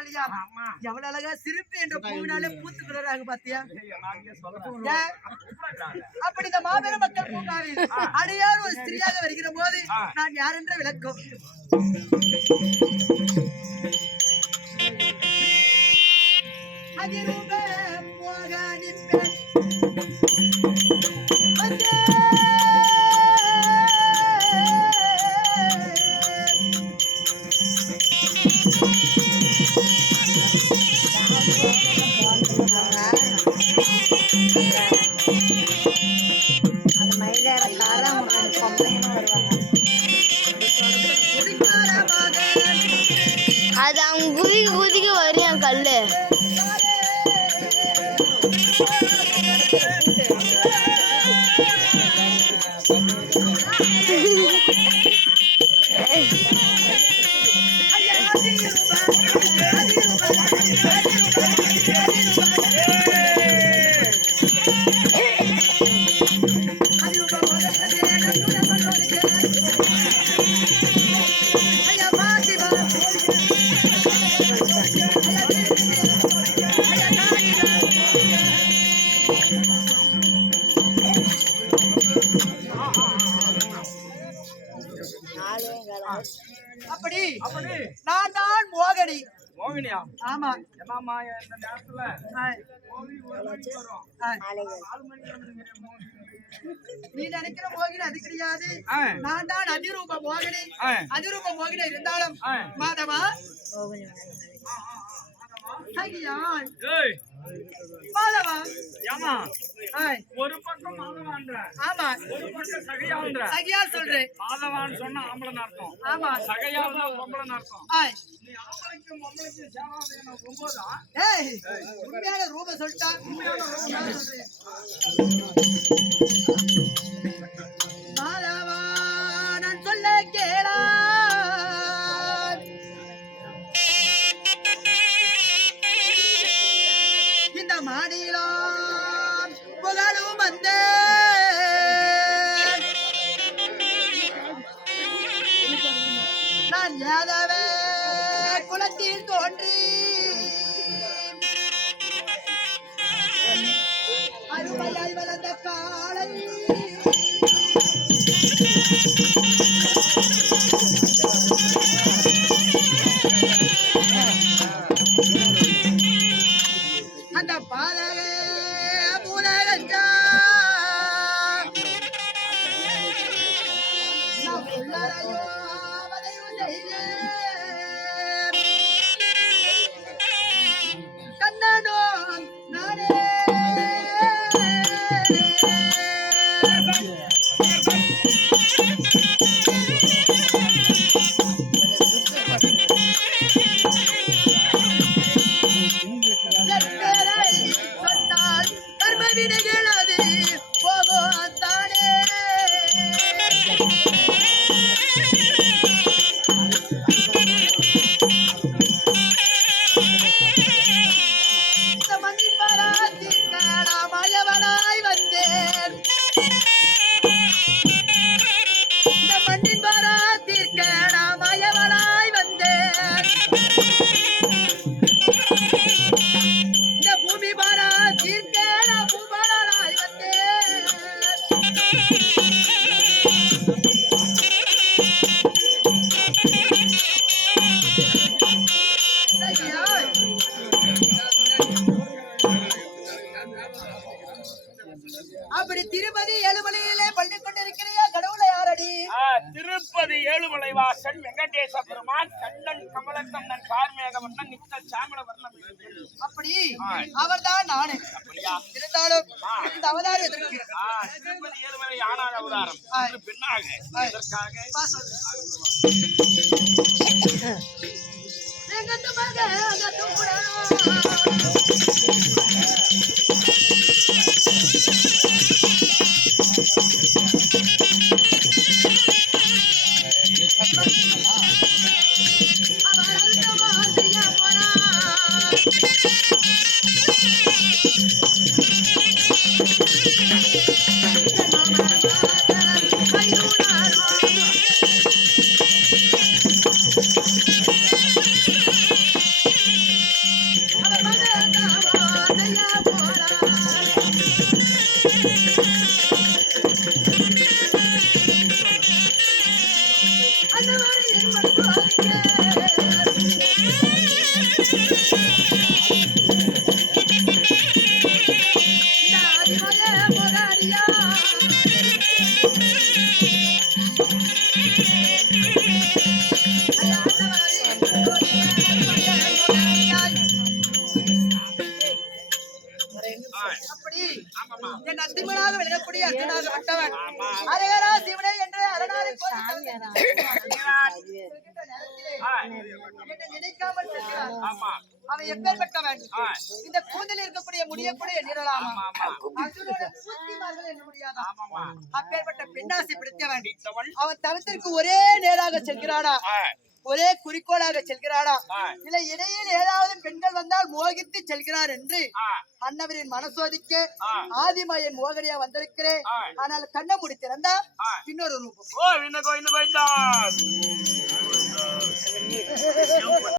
இல்லையா? எவ்வளவு அழகா சிரிப்பு என்ற பூவினாலே பூத்து கிடறாங்க பாத்தியா? அப்படி இந்த மாபெரும் மக்கள் பூங்காவில் அடியார் ஒரு ஸ்திரியாக வருகிற போது நான் யார் என்ற விளக்கம் அதிரூப மோகனிப்பேன் அது அவங்க குதிக்கு குதிக்கு வரும் கல்லு அப்படி நான் தான் மோகினி. மோகினியா? ஆமா. என்னம்மா இந்த நேரத்துல நீ நினைக்கிற மோகினி அது கிடையாது. நான் தான் அதிரூப மோகினி. அதிரூப மோகினி இருந்தாலும் மாதவா சகியான் மாதவா ஏமா ஒரு பக்கம் மாதவான்ற ஆமா ஒரு பக்கம் சகையான்ற சகியா சொல்றேன். மாதவான்னு சொன்னா ஆம்பளன் அர்த்தம். ஆமா சகையான்னா பொம்பளன் அர்த்தம். நீ ஆம்பளைக்கும் பொம்பளைக்கும் சேவாதையான ஒன்பதா? ஏய் உண்மையான ரூப சொல்லிட்டா உண்மையான ரூபம் நான் சொல்றேன். மாதவா நான் சொல்ல கேளா இந்த மாடியிலாம் புகழும் வந்த நான் யாதவே குலத்தில் தோன்றி அருமையாய் வளர்ந்த காலை அந்த பாலக பூலகஞ்சா நான் உள்ளரையோ அவதையும் செய்தேன் கண்ணனோ நானே சொன்னால் கர்ம வினைகள் அது போகும் தானே. இந்த மண்ணின் பாராட்டிக்க நான் மாயவனாய் வந்தேன். இந்த மண்ணின் பாராட்டிக்க நான் மாயவனாய் வந்தேன். இந்த பூமி பாராட்டிக்க நான் பூபாலனாய் வந்தேன். அப்படி திருப்பதி ஏழுமலையிலே பள்ளி கொண்டிருக்கிறியா கடவுளை யாரடி? திருப்பதி ஏழுமலை வாசன் வெங்கடேச பெருமான் கண்ணன் கமலக்கண்ணன் கார்மேகவண்ணன் நித்த சாமல வர்ணம். அப்படி அவர்தான் நானு. இருந்தாலும் இந்த அவதாரம் எதற்கு? திருப்பதி ஏழுமலை ஆனாக அவதாரம் பெண்ணாக எதற்காக? அத்திமனாக விளங்கக்கூடிய அர்ஜுனாக வந்தவன் அரகரா சிவனே என்று அரணாரை நினைக்காமல் செல்கிறான். ஆமா அவன் எப்பேற்பட்டவன்? இந்த கூந்தலில் இருக்கக்கூடிய முடியக்கூடிய நிரலாமா அர்ஜுனோட பூத்திமார்கள் என்ன முடியாதா? அப்பேற்பட்ட பெண்ணாசை பிடித்தவன் அவன் தவத்திற்கு ஒரே நேராக செல்கிறானா? ஒரே குறிக்கோளாக செல்கிறானா? இல்ல இடையில் ஏதாவது பெண்கள் வந்தால் மோகித்து செல்கிறார் என்று அன்னவரின் மனசோதிக்க ஆதிமாயன் மோகனியா வந்திருக்கிறேன். ஆனால் கண்ண முடி திறந்தா இன்னொரு ரூபம்.